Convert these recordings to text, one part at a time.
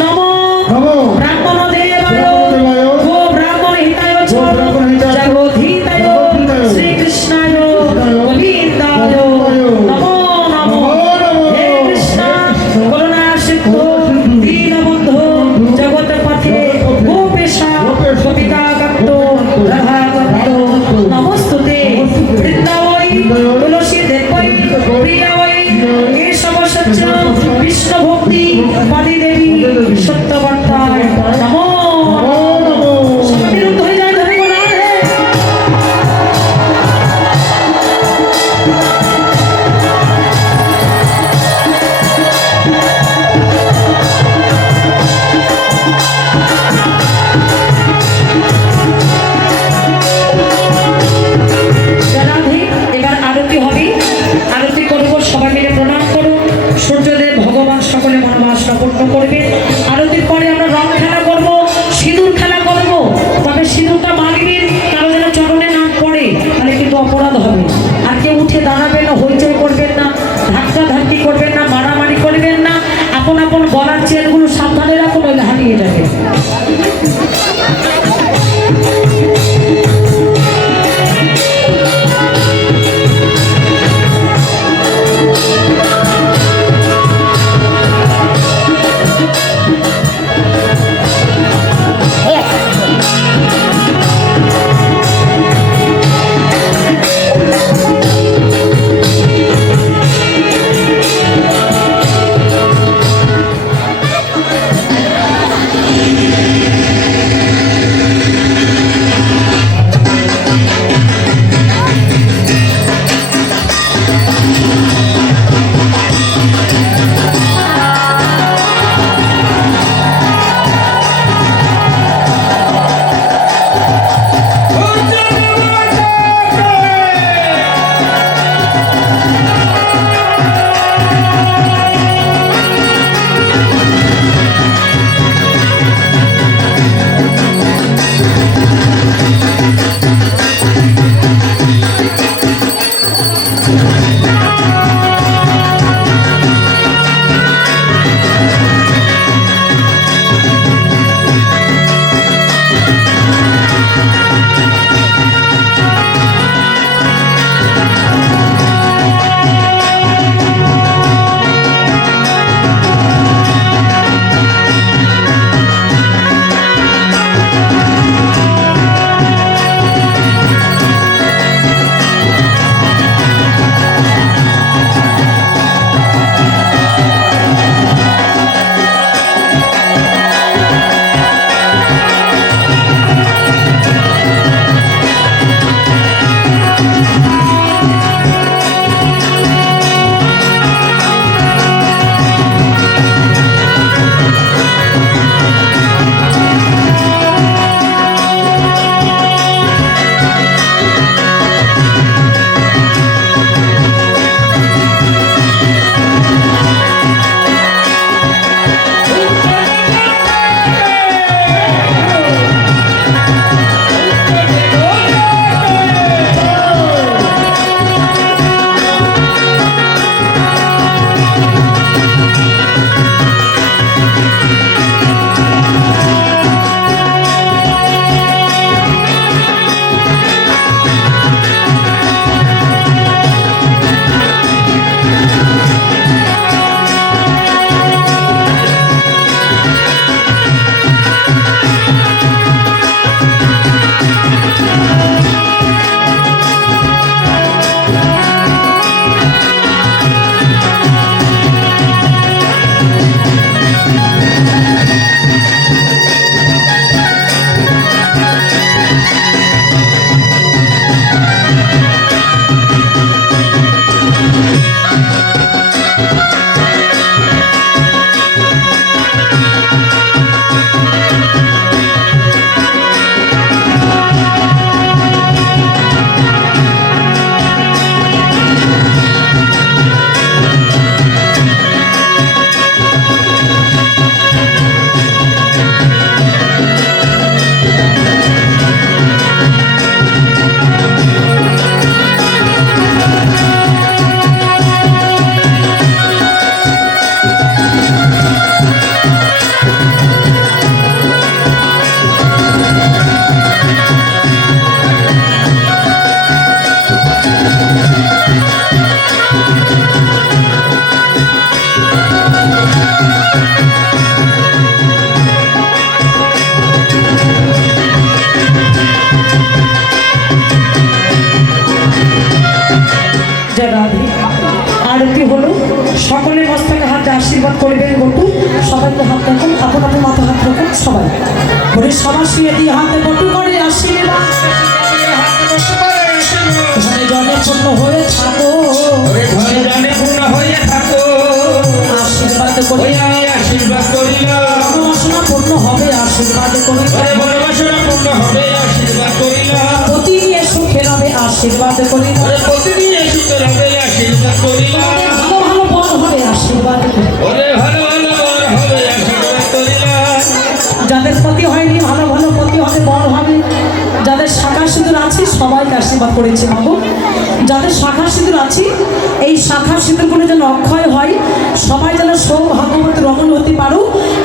নমো নমো ব্রাহ্মণ দেবায় ব্রাহ্মণদেবায় গো ব্রাহ্মণ হিতায় চ ব্রাহ্মণ হিতায় জগদ্ধিতায় জগদ্ধিতায় শ্রীকৃষ্ণায় গোবিন্দায় নমো নমো হে কৃষ্ণ করুণা সিদ্ধ দীনবন্ধু জগৎপথে গোপেশা গোপিকা কান্ত রাধা কান্ত নমস্তুতে বৃন্দাবৈ তুলসী দেবৈ প্রিয়াবৈ হে সমসচ্চ বিষ্ণু ভক্তি পাদি দেবী সত্যবর্তায় নমো বিরুদ্ধ হয়ে যায় ধরে বলা রাধে। এবার আরতি হবে, আরতি করব, সবাই মিলে প্রণাম করুন সূর্যদেব ভগবান, সকলে মনোবাসনা পূর্ণ করবে। আরতির পরে আমরা রং খেলা করব, সিঁদুর খেলা করব, তবে সিঁদুরটা মাগবেন কারো যেন চরণে না পড়ে, তাহলে কিন্তু অপরাধ হবে। আর কেউ উঠে দাঁড়াবেন না, হইচই করবেন না, ধাক্কা ধাক্কি করবেন না, মারামারি করবেন না। আপন আপন গলার চেয়ারগুলো সাবধানে রাখুন, নইলে হারিয়ে যাবে। ছুঁয়ে দিয়ে হাতে বটু করে আশীর্বাদ ধনে জনে পূর্ণ হয়ে থাকো আশীর্বাদ করি আশীর্বাদ করিলাম মনোবাসনা পূর্ণ হবে আশীর্বাদ করি মনোবাসনা পূর্ণ হবে আশীর্বাদ করিলাম প্রতি নিয়ে সুখে রবে আশীর্বাদ করি প্রতিদিন সুখের হবে আশীর্বাদ করিলাম ভালো ভালো বল হবে আশীর্বাদ করি ওরে ভালো ভালো বর হবে আশীর্বাদ করিলাম যাদের পতি হয়নি ভালো ভালো পতি হবে বড় হবে যাদের শাখা সিঁদুর আছে সবাইকে আশীর্বাদ করেছে বাবু যাদের শাখা সিঁদুর আছে এই শাখা সিঁদুরগুলো যেন অক্ষয় হয় সবাই যেন সৌভাগ্যবতী রমণ হতে পারো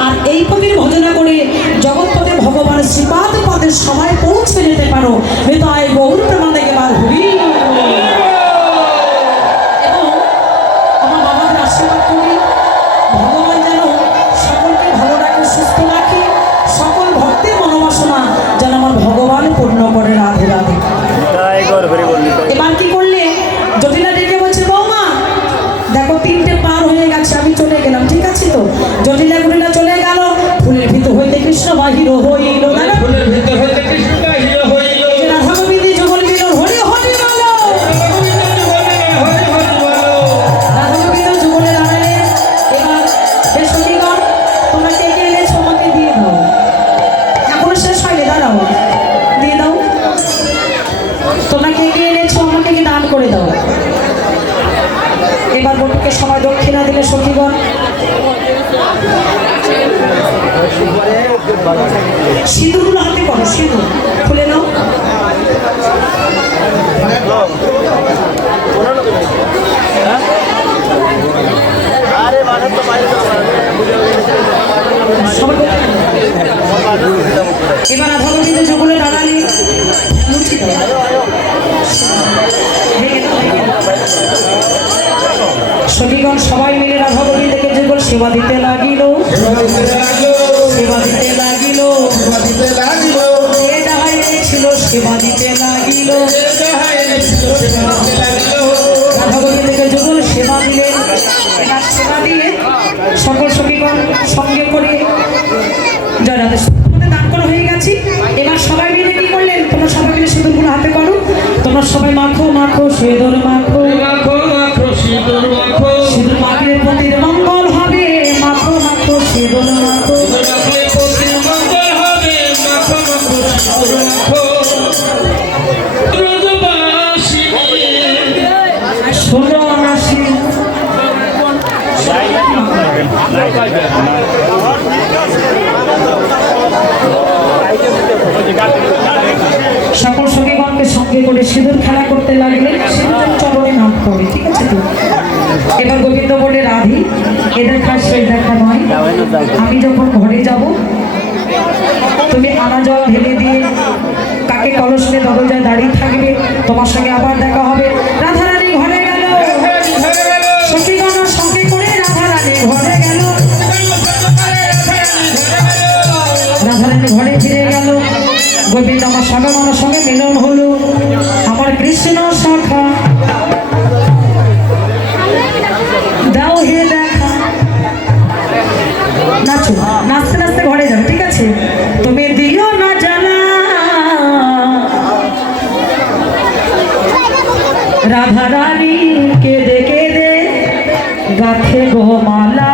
আর এই পদের ভজনা করে জগৎপতি ভগবান শ্রীপাদ পদের সময় পৌঁছে যেতে পারো হৃদয় গৌর প্রেমানন্দে এবার হরি এবং আমার বাবাদের আশীর্বাদ করি ভগবান যেন সকলকে ভালো রাখে সুস্থ রাখে সকল ভক্তের মনোবাসনা যেন আমার ভগবান পূর্ণ করে রাধে রাধে এবার কি করলে জটিলা ডেকে বলছে বৌমা দেখো 3টে পার হয়ে গেছে আমি চলে গেলাম ঠিক আছে তো জটিলা গুটিলা চলে গেল ফুলের ভিতর হইতে কৃষ্ণ বাহির হইল ফুলের ভিতর হইতে কৃষ্ণ বাহির হইল রাধা গোবিন্দ যুগল মিল হরি হরি বলো রাধা গোবিন্দ যুগলে দাঁড়ালে এবার বেশ সখীগণ তোমরা কে কে এনেছো আমাকে দিয়ে দাও এখনো শেষ হয়নি দাঁড়াও দিয়ে দাও তোমরা কে কে এনেছো আমাকে কি দান করে দাও এবার বটুকে সময় দক্ষিণা দিলে সখীগণ সিঁদুরগুলো হাতে করো সিঁদুর খুলে নাও এবার আধা গোবিন্দ যুগলে দাঁড়ালি লুচি সখীগণ সবাই মিলে রাধা গোবিন্দকে যুগল সেবা দিতে লাগিল সেবা দিতে লাগিল যে যাহাই ছিল সেবা দিতে লাগিল রাধা গোবিন্দকে যুগল সেবা দিলেন এবার সেবা দিয়ে সকল সখীগণ সঙ্গে করে জয় রাধে দান করা হয়ে গেছে এবার সবাই মিলে কি করলেন তোমরা সবাই মিলে সিঁদুরগুলো হাতে করো তোমরা সবাই মাখো মাখো সিঁদুর মাখো সিঁদুর মাখলে পতির মঙ্গল হবে মাখো মাখো সিঁদুর মাখো ষোলো আশি সকল সখীগণকে সঙ্গে করে সিঁদুর খেলা করতে লাগলে সিঁদুরের চরণে নাম পড়ে ঠিক আছে তো এবার গোবিন্দ বলে রাধি এ দেখা সেই দেখা নয় আমি যখন ঘরে যাব তুমি আনা জল ঢেলে দিয়ে কাকে কলস নিয়ে দরজায় দাঁড়িয়ে থাকবে তোমার সঙ্গে আবার দেখা হবে রাধারানী ঘরে গেল সখীগণ সঙ্গে করে রাধারানী ঘরে গেল রাধারানী ঘরে ফিরে গেল গোবিন্দ আমার শাখা মামার সঙ্গে মিলন হলো আমার কৃষ্ণ শাখা দাও হে দেখা নাচো নাচতে নাচতে ঘরে যাও ঠিক আছে তুমি দিও না জানা রাধা রানী কেঁদে কেঁদে গাথে গো মালা